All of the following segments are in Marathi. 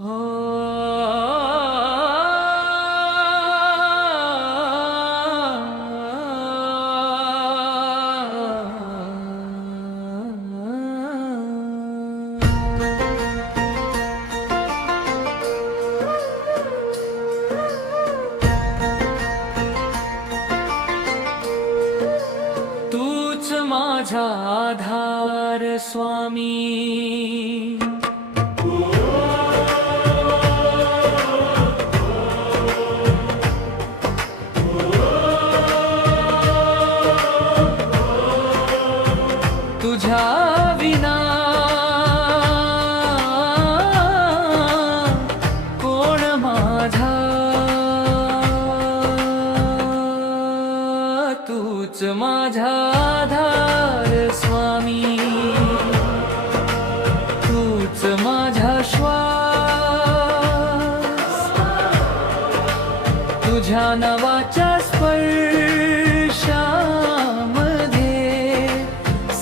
तूच माझा आधार स्वामी, तुझ्या विना कोण माझा, तूच माझा आधार स्वामी, तूच माझा श्वास, तुझ्या नावाच्या स्पर्शामध्ये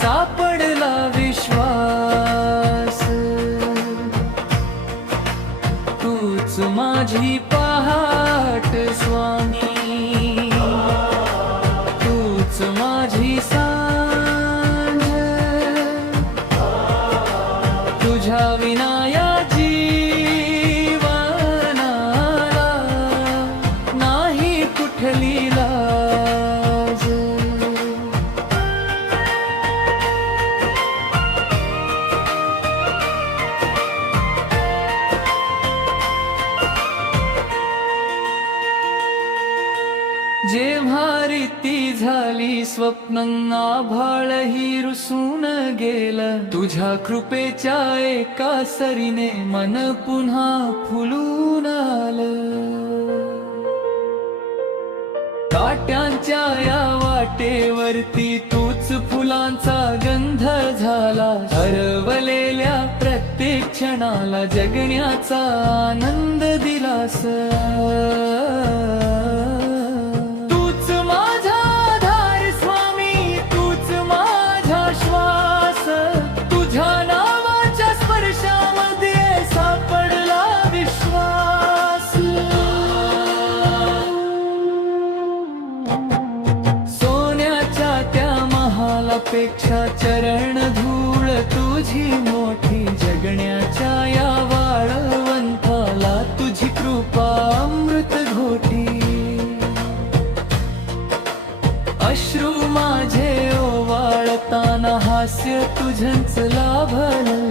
सापडला विश्वास, तूच माझी पहाट स्वामी, तूच माझी सांज, तुझ्या विना या जीवनाला नाही कुठली लाज. जेव्हा रीती झाली स्वप्न आभाळही रुसून गेलं, तुझ्या कृपेच्या एका सरीने मन पुन्हा फुलून आलं. काट्यांच्या या वाटेवरती तूच फुलांचा गंध झाला, हरवलेल्या प्रत्येक क्षणाला जगण्याचा आनंद दिलास. पेक्षा चरण धूळ तुझी मोठी, जगण्याच्या या वाळवंताला तुझी कृपा अमृत घोटी. अश्रू माझे ओवाळताना हास्य तुझंच लाभलं,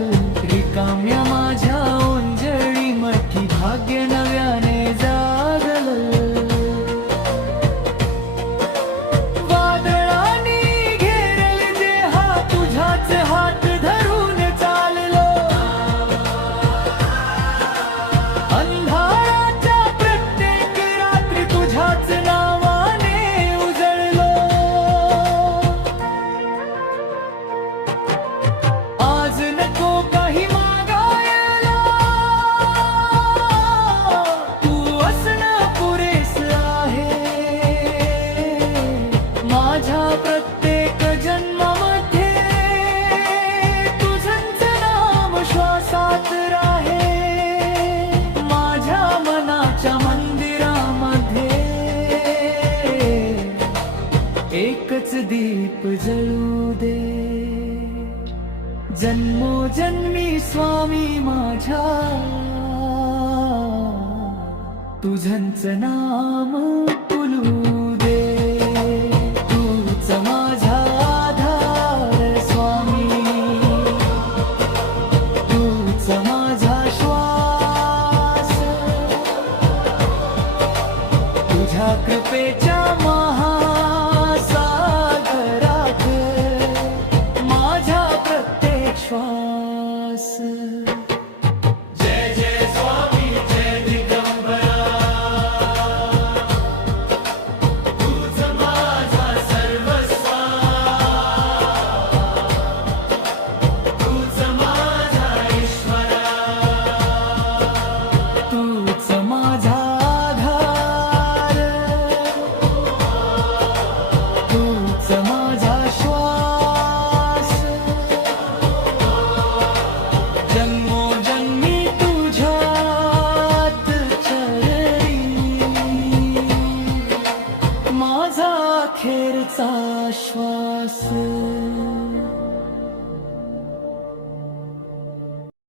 रिकाम्या माझ्या ओंजळी मठी भाग्य नव्याने जागलं. हात धरून चाललो, अंधाराच्या प्रत्येक रात्री तुझ्याच नावाने उजळलो. आज नको काही मागायला, तू असणं पुरेस आहे. माझ्या प्रत्येक जन्मामध्ये श्वासात राहे, माझ्या मनाच्या मंदिरामध्ये एकच दीप जळू दे. जन्मोजन्मी स्वामी माझ्या तुझंच नाम तुलू दे. तूच माझा माझा श्वास, तुझ्या कृपेच्या महासागरात माझा प्रत्येक श्वास. जय जय स्वामी जय दिगंबरा, माझा अखेरचा श्वास